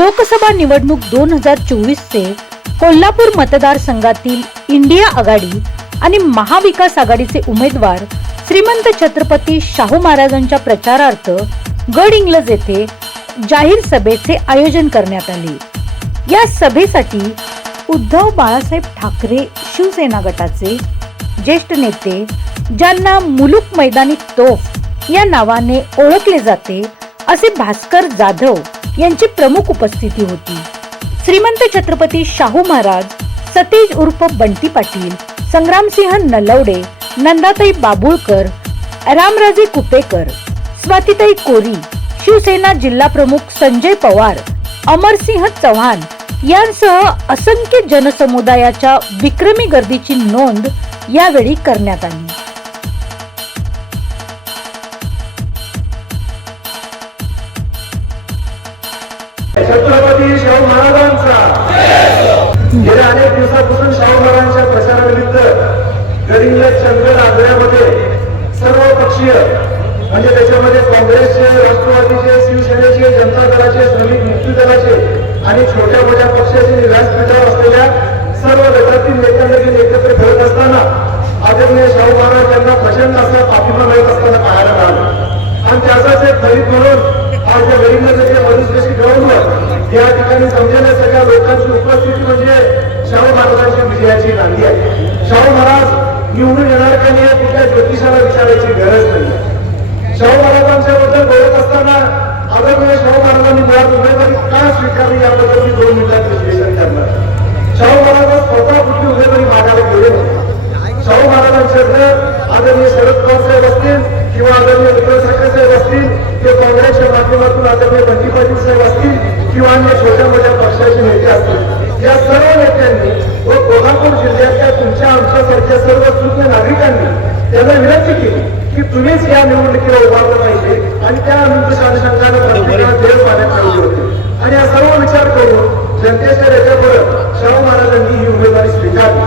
लोकसभा निवडणूक दोन हजार चोवीसचे कोल्हापूर मतदारसंघातील इंडिया आघाडी आणि महाविकास आघाडीचे उमेदवार श्रीमंत छत्रपती शाहू महाराजांच्या प्रचारार्थ गड इंग्लज येथे जाहीर सभेचे आयोजन करण्यात आले. या सभेसाठी उद्धव बाळासाहेब ठाकरे शिवसेना गटाचे ज्येष्ठ नेते ज्यांना मुलुक मैदानी तोफ या नावाने ओळखले जाते असे भास्कर जाधव यांची प्रमुख उपस्थिती होती. श्रीमंत छत्रपती शाहू महाराज सतीज उर्फ बंटी पाटील संग्रामसिंह नलवडे नंदाताई बाबुळकर रामराजे कुपेकर स्वातीताई कोरी शिवसेना जिल्हा प्रमुख संजय पवार अमरसिंह चव्हाण यांसह असंख्य जनसमुदायाच्या विक्रमी गर्दीची नोंद यावेळी करण्यात आली. शंकर आग्र्यामध्ये सर्व पक्षीय म्हणजे त्याच्यामध्ये काँग्रेसचे राष्ट्रवादीचे शिवसेनेचे जनता दलाचे श्रमिक मुक्ती दलाचे आणि छोट्या मोठ्या पक्षाचे व्यासपीठावर असलेल्या सर्व गटातील नेत्यांना घेऊन एकत्र फिरत असताना आदरणीय शाहू महाराज यांना प्रचंड असा पाठिंबा मिळत असताना पाहायला मिळाला. आणि त्याचाच एक फलित म्हणून आज या गडिंग्लजच्या मनुष्याशी ग्राउंडवर या ठिकाणी समजण्यासारख्या लोकांची उपस्थिती म्हणजे शाहू महाराजांच्या विजयाची नांदी आहे. निवडून येणार का नाही कुठल्या ज्योतिषाला विचारायची गरज नाही. शाहू महाराजांच्या बद्दल बोलत असताना आदरणीय शाहू महाराजांनी मुळात उमेदवारी का स्वीकारली याबद्दल मी दोन मिनिटात विश्लेषण करणार. शाहू महाराज स्वतः कुठली उमेदवारी मागायला गेले नाही शाहू महाराजांच्याकडे आदरणीय शरद पवार साहेब असतील किंवा आदरणीय उद्धव ठाकरे साहेब असतील ते काँग्रेसच्या माध्यमातून आदरणीय बंटी पाटील साहेब असतील किंवा अन्य छोट्या मोठ्या पक्षाचे नेते असतील. या सर्व नेत्यांनी व कोल्हापूर जिल्ह्यातल्या तुमच्या आमच्यासारख्या सर्व सुज्ञ नागरिकांनी त्यांना विनंती केली की तुम्हीच या निवडणुकीला उभारलं पाहिजे आणि त्या अनुषंगाने प्रत्येकाला देव पाण्यात ठेवली होती आणि हा सर्व विचार करून जनतेच्या रेखेवर शाहू महाराजांनी ही उमेदवारी स्वीकारली.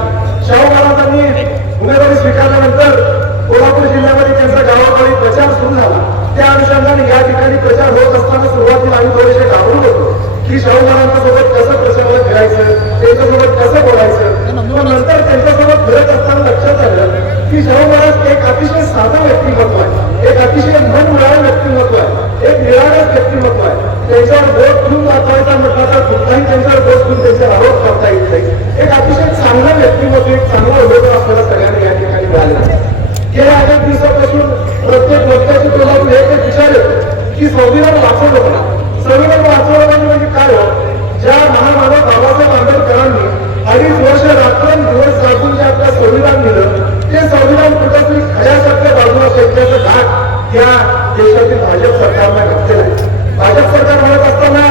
शाहू महाराजांनी उमेदवारी स्वीकारल्यानंतर कोल्हापूर जिल्ह्यामध्ये त्यांचा गावागावी प्रचार सुरू झाला. त्या अनुषंगाने या ठिकाणी प्रचार होत असताना सुरुवातीला आम्ही थोडेसे घाबरून होतो की शाहू महाराज फिरायचं त्यांच्यासोबत कसं बोलायचं? नंतर त्यांच्यासोबत फिरत असताना लक्षात आलं की शाहू महाराज एक अतिशय साधं व्यक्तिमत्व आहे. एक अतिशय मन मिळालं व्यक्तिमत्व आहे. एक निरागस व्यक्तिमत्व आहे. त्यांच्यावर बोट ठेवून दाखवायचा म्हटलं तर कुठलाही त्यांच्यावर बोट ठेवून त्यांचा आरोप करता येत नाही. एक अतिशय चांगलं व्यक्तिमत्व एक चांगला भाजप सरकार म्हणत असताना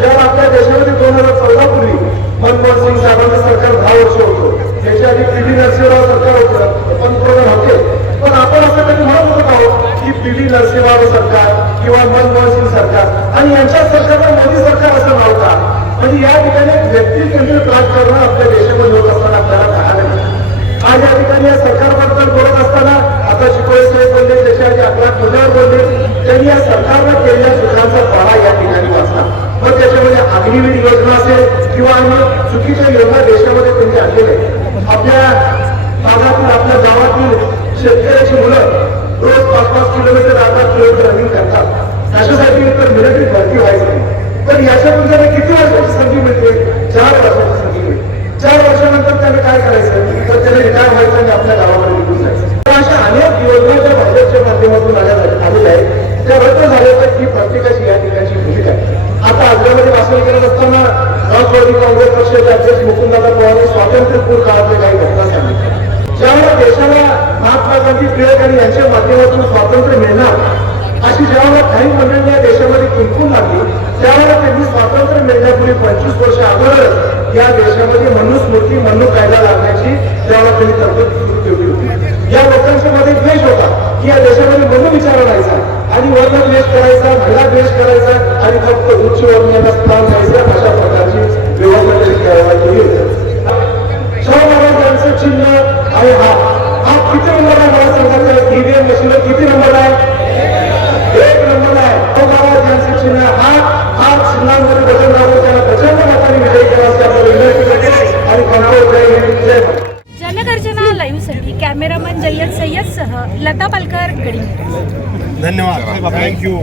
ज्या आपल्या देशामध्ये दोन हजार चौदा पूर्वी मनमोहन सिंग साहेबांचं सरकार दहा वर्ष होतं. त्याच्या आधी पी डी नरसिंहराव सरकार होतं. पंतप्रधान होते. पण आपण असं कधी म्हणत होतो आहोत की पी डी नरसिंहराव सरकार किंवा मनमोहन सिंग सरकार आणि यांच्या सरकारला मोदी सरकार असं नाव का म्हणजे या ठिकाणी व्यक्ती केंद्रित राजकारण आपल्या देशामध्ये होत असताना आपल्याला पाहायला मिळतं. आज या ठिकाणी या सरकारबद्दल बोलत असताना आता शिकवले साहेब बोलले त्याच्या आधी अकरा बोलले. त्यांनी या सरकारनं केलेल्या सुखांचा पाडा या ठिकाणी वाचला. मग त्याच्यामध्ये अग्निवीर योजना असेल किंवा आम्ही चुकीच्या योजना देशामध्ये त्यांनी आणलेल्या आपल्या भागातील आपल्या गावातील शेतकऱ्याची मुलं रोज पाच पाच किलोमीटर आठ आठ किलोमीटर रनिंग करतात. कशासाठी तर मिलिटरी भरती व्हायचं नाही. पण याच्या तुमच्याकडे किती वर्षाची संधी मिळते? चार वर्षाची संधी मिळते. चार वर्षानंतर त्याने काय करायचं? तर त्याने रिटायर व्हायचं आणि आपल्या राष्ट्रवादी काँग्रेस पक्षाचे अध्यक्ष मुकुंददादा पवार स्वातंत्र्यपूर्व काळातल्या काही घटना सांगितल्या ज्यामुळे देशाला महात्मा गांधी टिळक आणि यांच्या माध्यमातून स्वातंत्र्य मिळणार अशी ज्यावेळेला काही मंडळी या देशामध्ये किंकून लागली त्यावेळेला त्यांनी स्वातंत्र्य मिळण्यापूर्वी पंचवीस वर्ष अगोदरच या देशामध्ये मनुस्मृती मनु कायदा लागण्याची त्यावेळेला त्यांनी तरतूद सुरू ठेवली होती. या लोकांच्या मध्ये द्वेष होता की या देशामध्ये मनु विचार राहायचा आणि वर्ण द्वेष करायचा महिला द्वेष करायचा आणि फक्त उच्च वर्णीयांना आहे हा हा किती नंबर आहे? मला सांगायचं ईव्हीएम मशीन किती नंबर आहे? एक नंबर आहे. यांचं चिन्ह हा हा त्याला प्रचंड मताने विजयी विनंती करते. आणि कंट्रोल जय. जनगर्जना लाईव्हसाठी कॅमेरामन जय्यद सय्यदसह लता पालकर धन्यवाद. Thank you